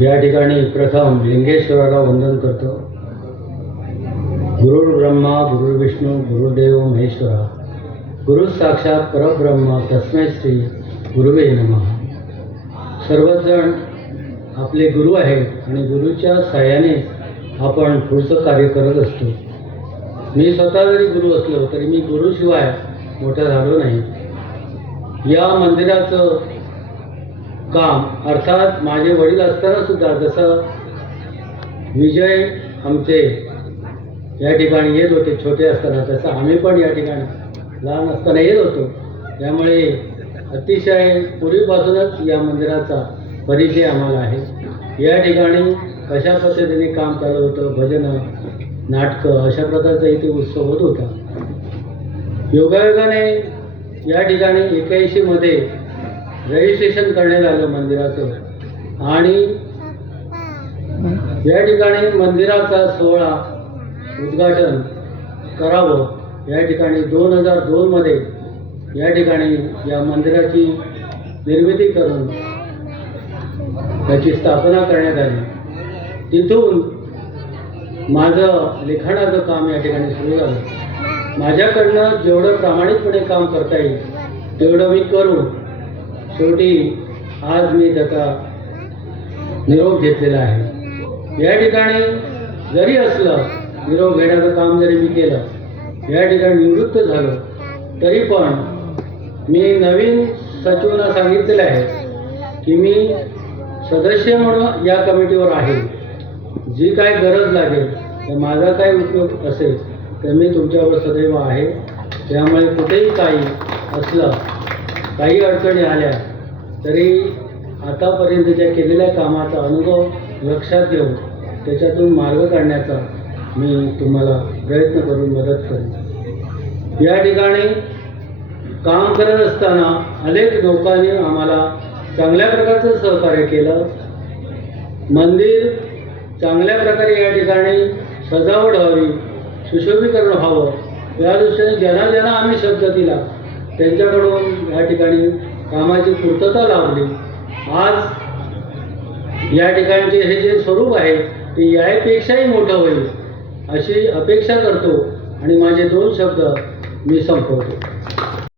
या ठिकाणी प्रथम लिंगेश्वराला वंदन करतो। गुरुर् ब्रह्मा गुरुर्विष्णू गुरुदेव महेश्वरा, गुरु साक्षात परब्रह्म तस्मै श्री गुरुवे नमः। सर्वजण आपले गुरु आहेत आणि गुरुच्या सहाय्याने आपण पुढचं कार्य करत असतो। मी स्वतः जरी गुरु असलो तरी मी गुरुशिवाय मोठा झालो नाही। या मंदिराचं काम अर्थात माझे वडील असताना सुद्धा जसं विजय आमचे या ठिकाणी येत होते छोटे असताना, तसं आम्ही पण या ठिकाणी लहान असताना येत होतो। त्यामुळे अतिशय पूर्वीपासूनच या मंदिराचा परिचय आम्हाला आहे। या ठिकाणी कशा पद्धतीने काम चालू होतं, भजनं नाटकं अशा प्रकारचा इथे उत्सव होत होता। योगायोगाने या ठिकाणी 81 मध्ये रजिस्ट्रेशन करण्यात आलं मंदिराचं आणि या ठिकाणी मंदिराचा सोहळा उद्घाटन करावं या ठिकाणी 2002 मध्ये या ठिकाणी या मंदिराची निर्मिती करून त्याची स्थापना करण्यात आली। तिथून माझं लिखाणाचं काम या ठिकाणी सुरू झालं। माझ्याकडनं जेवढं प्रामाणिकपणे काम करता येईल तेवढं मी करून शेवटी आज मी त्याचा निरोप घेतलेला आहे। या ठिकाणी जरी असलं निरोप घेण्याचं काम जरी मी केलं, या ठिकाणी निवृत्त झालो तरी पण मी नवीन सचिवांना सांगितलेलं आहे की मी सदस्य म्हणून या कमिटीवर आहे। जी काय गरज लागेल तर माझा काय उपयोग असेल तर मी तुमच्यावर सदैव आहे। त्यामुळे कुठेही काही असलं, काही अडचणी आल्या तरी आतापर्यंतच्या केलेल्या कामाचा अनुभव लक्षात घेऊन त्याच्यातून मार्ग काढण्याचा मी तुम्हाला प्रयत्न करून मदत करेन। या ठिकाणी काम करत असताना अनेक लोकांनी आम्हाला चांगल्या प्रकारचं सहकार्य केलं। मंदिर चांगल्या प्रकारे या ठिकाणी सजावट व्हावी, सुशोभीकरण व्हावं या दृष्टीने ज्यांना आम्ही शब्द दिला त्यांच्याकडून या ठिकाणी कामाची पूर्तता लावली। आज या ठिकाणचे हे जे स्वरूप आहे ते यापेक्षाही मोठं होईल अशी अपेक्षा करतो आणि माझे 2 शब्द मी संपवतो।